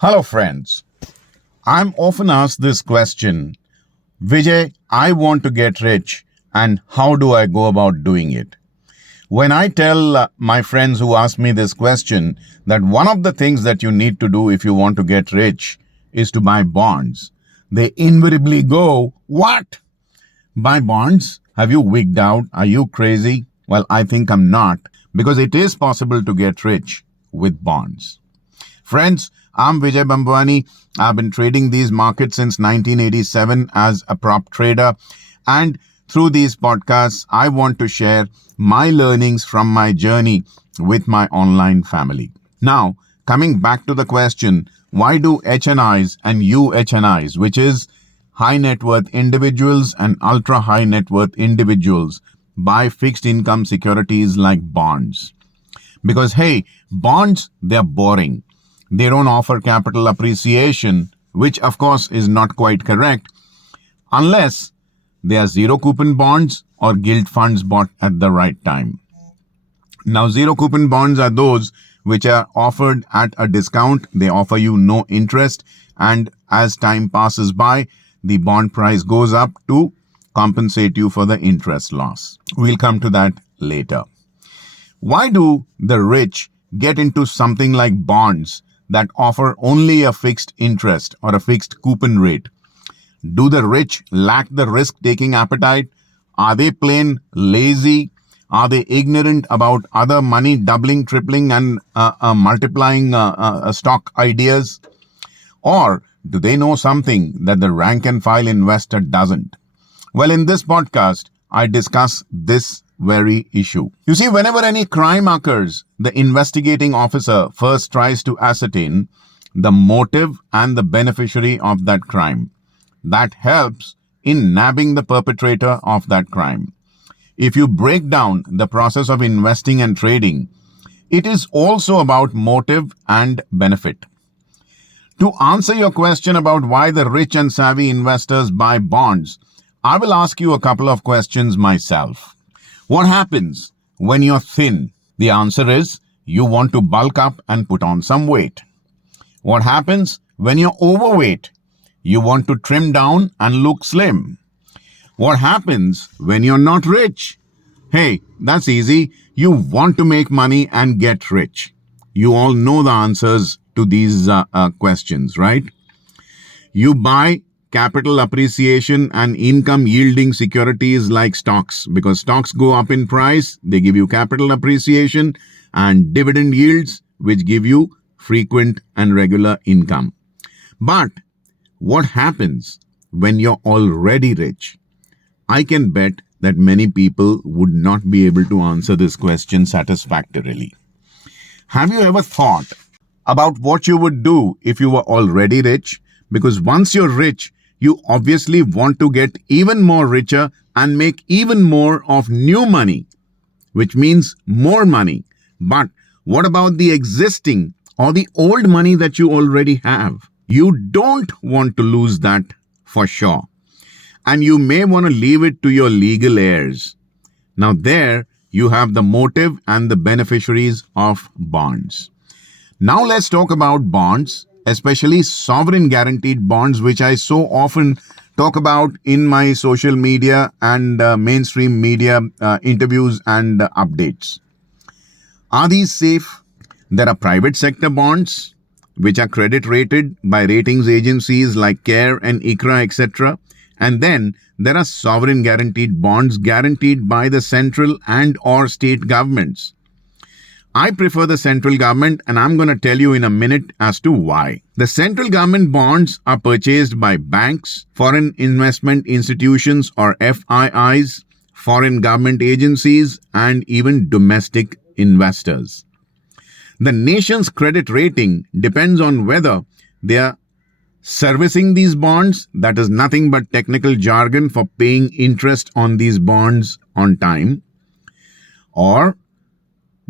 Hello, friends. I'm often asked this question, Vijay, I want to get rich, and how do I go about doing it? When I tell my friends who ask me this question that one of the things that you need to do if you want to get rich is to buy bonds, they invariably go, What? Buy bonds? Have you wigged out? Are you crazy? Well, I think I'm not, because it is possible to get rich with bonds. Friends, I'm Vijay Bhambwani. I've been trading these markets since 1987 as a prop trader. And through these podcasts, I want to share my learnings from my journey with my online family. Now, coming back to the question, why do HNIs and UHNIs, which is high net worth individuals and ultra high net worth individuals, buy fixed income securities like bonds? Because, hey, bonds, they're boring. They don't offer capital appreciation, which of course is not quite correct, unless they are zero coupon bonds or gilt funds bought at the right time. Now, zero coupon bonds are those which are offered at a discount. They offer you no interest, and as time passes by, the bond price goes up to compensate you for the interest loss. We'll come to that later. Why do the rich get into something like bonds that offer only a fixed interest or a fixed coupon rate? Do the rich lack the risk-taking appetite? Are they plain lazy? Are they ignorant about other money doubling, tripling, and multiplying stock ideas? Or do they know something that the rank and file investor doesn't? Well, in this podcast, I discuss this very issue. You see, whenever any crime occurs, the investigating officer first tries to ascertain the motive and the beneficiary of that crime. That helps in nabbing the perpetrator of that crime. If you break down the process of investing and trading, it is also about motive and benefit. To answer your question about why the rich and savvy investors buy bonds, I will ask you a couple of questions myself. What happens when you're thin? The answer is you want to bulk up and put on some weight. What happens when you're overweight? You want to trim down and look slim. What happens when you're not rich? Hey, that's easy. You want to make money and get rich. You all know the answers to these questions, right? You buy capital appreciation and income yielding securities like stocks, because stocks go up in price, they give you capital appreciation and dividend yields, which give you frequent and regular income. But what happens when you're already rich? I can bet that many people would not be able to answer this question satisfactorily. Have you ever thought about what you would do if you were already rich? Because once you're rich, you obviously want to get even more richer and make even more of new money, which means more money. But what about the existing or the old money that you already have? You don't want to lose that for sure. And you may want to leave it to your legal heirs. Now there you have the motive and the beneficiaries of bonds. Now let's talk about bonds, especially sovereign guaranteed bonds, which I so often talk about in my social media and mainstream media interviews and updates. Are these safe? There are private sector bonds, which are credit rated by ratings agencies like CARE and ICRA, etc. And then there are sovereign guaranteed bonds guaranteed by the central and or state governments. I prefer the central government, and I'm going to tell you in a minute as to why. The central government bonds are purchased by banks, foreign investment institutions or FIIs, foreign government agencies, and even domestic investors. The nation's credit rating depends on whether they are servicing these bonds, that is nothing but technical jargon for paying interest on these bonds on time, or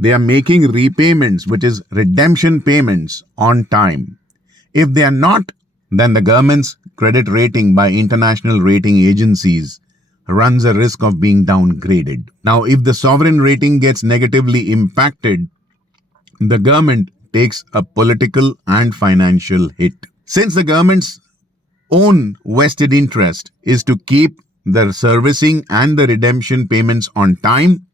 they are making repayments, which is redemption payments, on time. If they are not, then the government's credit rating by international rating agencies runs a risk of being downgraded. Now, if the sovereign rating gets negatively impacted, the government takes a political and financial hit. Since the government's own vested interest is to keep the servicing and the redemption payments on time,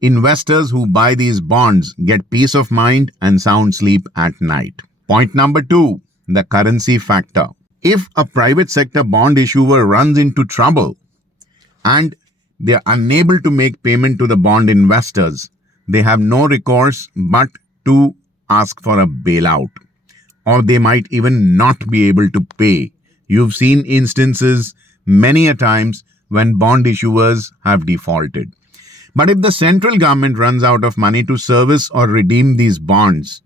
investors who buy these bonds get peace of mind and sound sleep at night. Point number 2, the currency factor. If a private sector bond issuer runs into trouble and they are unable to make payment to the bond investors, they have no recourse but to ask for a bailout, or they might even not be able to pay. You've seen instances many a times when bond issuers have defaulted. But if the central government runs out of money to service or redeem these bonds,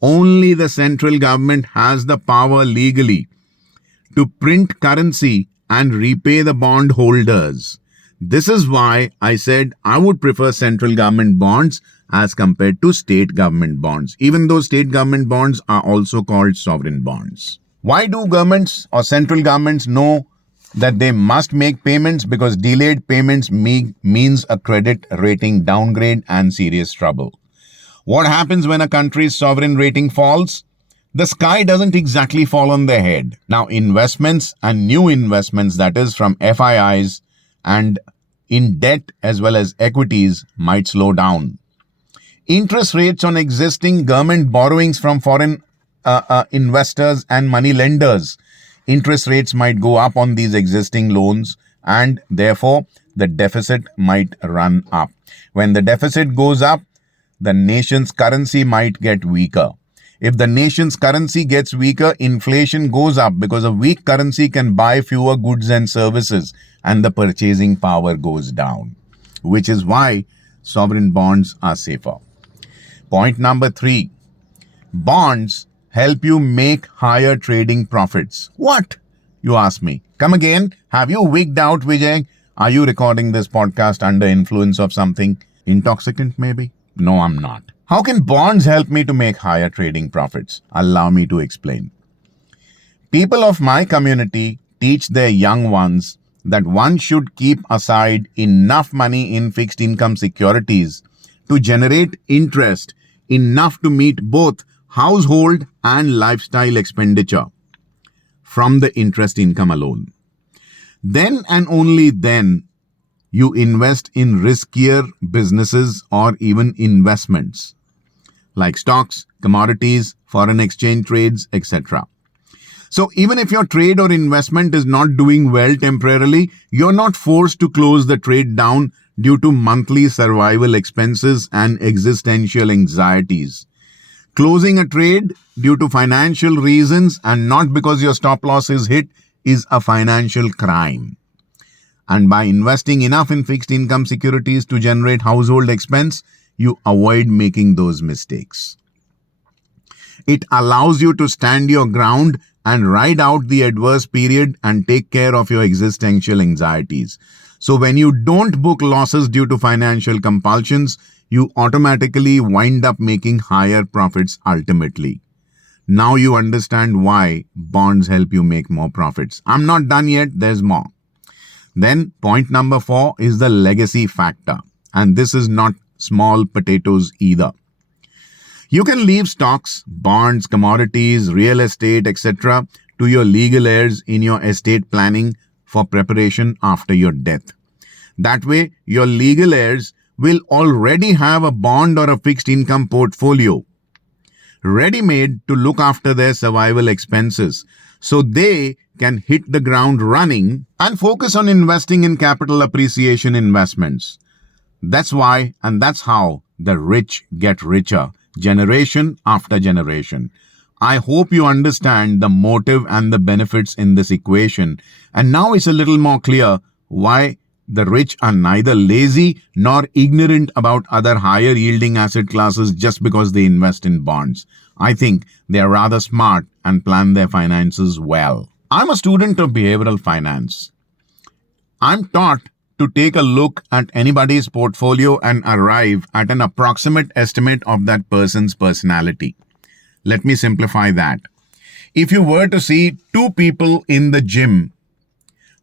only the central government has the power legally to print currency and repay the bond holders. This is why I said I would prefer central government bonds as compared to state government bonds, even though state government bonds are also called sovereign bonds. Why do governments or central governments know that they must make payments? Because delayed payments means a credit rating downgrade and serious trouble. What happens when a country's sovereign rating falls? The sky doesn't exactly fall on their head. Now, investments and new investments, that is from FIIs and in debt as well as equities, might slow down. Interest rates on existing government borrowings from foreign investors and money lenders, interest rates might go up on these existing loans, and therefore the deficit might run up. When the deficit goes up, the nation's currency might get weaker. If the nation's currency gets weaker, inflation goes up because a weak currency can buy fewer goods and services and the purchasing power goes down, which is why sovereign bonds are safer. Point number 3, bonds help you make higher trading profits. What? You ask me. Come again? Have you wigged out, Vijay? Are you recording this podcast under influence of something intoxicant maybe? No, I'm not. How can bonds help me to make higher trading profits? Allow me to explain. People of my community teach their young ones that one should keep aside enough money in fixed income securities to generate interest enough to meet both household and lifestyle expenditure from the interest income alone. Then and only then you invest in riskier businesses or even investments like stocks, commodities, foreign exchange trades, etc. So even if your trade or investment is not doing well temporarily, you're not forced to close the trade down due to monthly survival expenses and existential anxieties. Closing a trade due to financial reasons and not because your stop loss is hit is a financial crime. And by investing enough in fixed income securities to generate household expense, you avoid making those mistakes. It allows you to stand your ground and ride out the adverse period and take care of your existential anxieties. So when you don't book losses due to financial compulsions, you automatically wind up making higher profits ultimately. Now you understand why bonds help you make more profits. I'm not done yet, there's more. Then point number 4 is the legacy factor. And this is not small potatoes either. You can leave stocks, bonds, commodities, real estate, etc. to your legal heirs in your estate planning for preparation after your death. That way, your legal heirs will already have a bond or a fixed income portfolio ready-made to look after their survival expenses, so they can hit the ground running and focus on investing in capital appreciation investments. That's why and that's how the rich get richer, generation after generation. I hope you understand the motive and the benefits in this equation, and now it's a little more clear why the rich are neither lazy nor ignorant about other higher yielding asset classes just because they invest in bonds. I think they are rather smart and plan their finances well. I'm a student of behavioral finance. I'm taught to take a look at anybody's portfolio and arrive at an approximate estimate of that person's personality. Let me simplify that. If you were to see two people in the gym,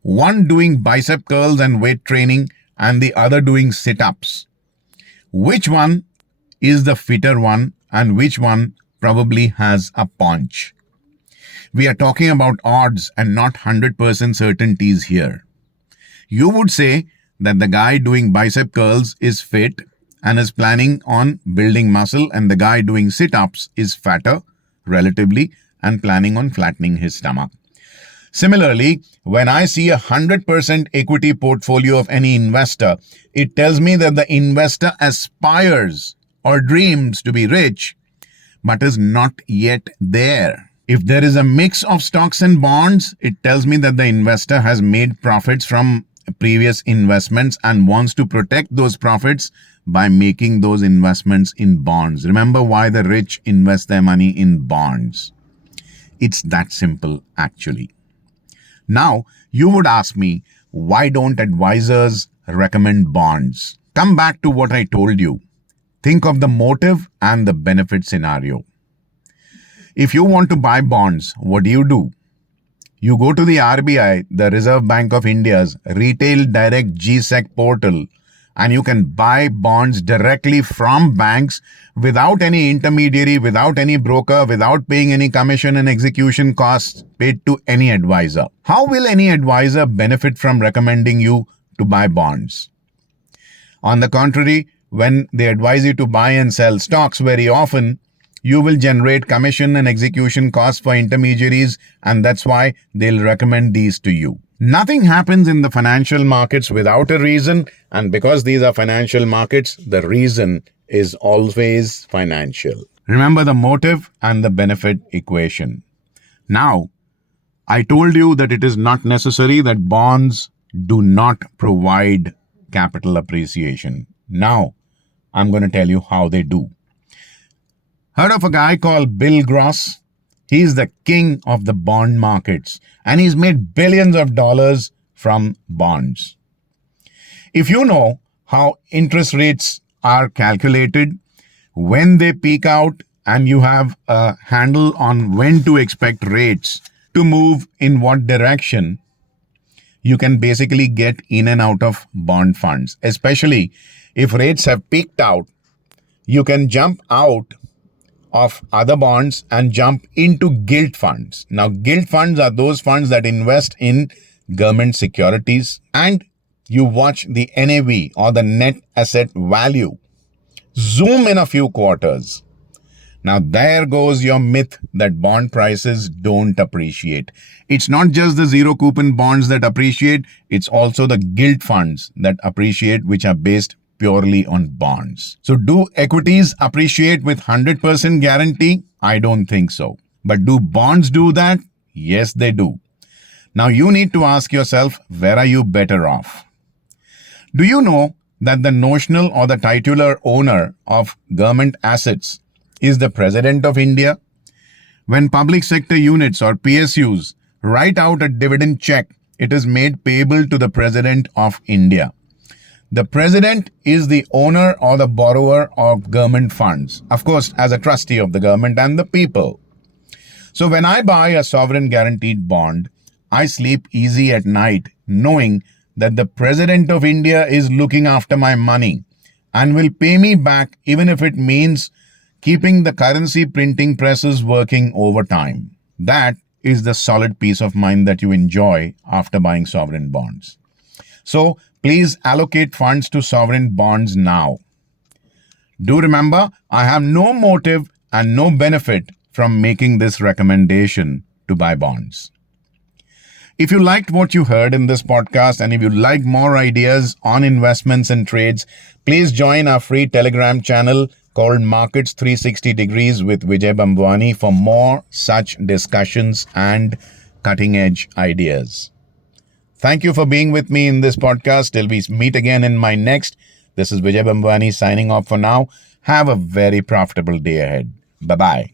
one doing bicep curls and weight training and the other doing sit-ups, which one is the fitter one and which one probably has a punch. We are talking about odds and not 100% certainties here. You would say that the guy doing bicep curls is fit and is planning on building muscle, and the guy doing sit-ups is fatter, relatively, and planning on flattening his stomach. Similarly, when I see 100% equity portfolio of any investor, it tells me that the investor aspires or dreams to be rich, but is not yet there. If there is a mix of stocks and bonds, it tells me that the investor has made profits from previous investments and wants to protect those profits by making those investments in bonds. Remember why the rich invest their money in bonds. It's that simple, actually. Now, you would ask me, why don't advisors recommend bonds? Come back to what I told you. Think of the motive and the benefit scenario. If you want to buy bonds, what do? You go to the RBI, the Reserve Bank of India's Retail Direct GSEC portal, and you can buy bonds directly from banks without any intermediary, without any broker, without paying any commission and execution costs paid to any advisor. How will any advisor benefit from recommending you to buy bonds? On the contrary, when they advise you to buy and sell stocks very often, you will generate commission and execution costs for intermediaries, and that's why they'll recommend these to you. Nothing happens in the financial markets without a reason, and because these are financial markets, the reason is always financial. Remember the motive and the benefit equation. Now, I told you that it is not necessary that bonds do not provide capital appreciation. Now, I'm going to tell you how they do. Heard of a guy called Bill Gross? He's the king of the bond markets, and he's made billions of dollars from bonds. If you know how interest rates are calculated, when they peak out, and you have a handle on when to expect rates to move in what direction, you can basically get in and out of bond funds. Especially if rates have peaked out, you can jump out of other bonds and jump into gilt funds. Now, gilt funds are those funds that invest in government securities, and you watch the NAV or the net asset value zoom in a few quarters. Now, there goes your myth that bond prices don't appreciate. It's not just the zero coupon bonds that appreciate, it's also the gilt funds that appreciate, which are based purely on bonds. So do equities appreciate with 100% guarantee? I don't think so. But do bonds do that? Yes, they do. Now you need to ask yourself, where are you better off? Do you know that the notional or the titular owner of government assets is the President of India? When public sector units or PSUs write out a dividend check, it is made payable to the President of India. The President is the owner or the borrower of government funds, of course, as a trustee of the government and the people. So when I buy a sovereign guaranteed bond, I sleep easy at night knowing that the President of India is looking after my money and will pay me back even if it means keeping the currency printing presses working overtime. That is the solid peace of mind that you enjoy after buying sovereign bonds. So please allocate funds to sovereign bonds now. Do remember, I have no motive and no benefit from making this recommendation to buy bonds. If you liked what you heard in this podcast, and if you like more ideas on investments and trades, please join our free Telegram channel called Markets 360 Degrees with Vijay Bhambwani for more such discussions and cutting-edge ideas. Thank you for being with me in this podcast. Till we meet again in my next. This is Vijay Bhambwani signing off for now. Have a very profitable day ahead. Bye-bye.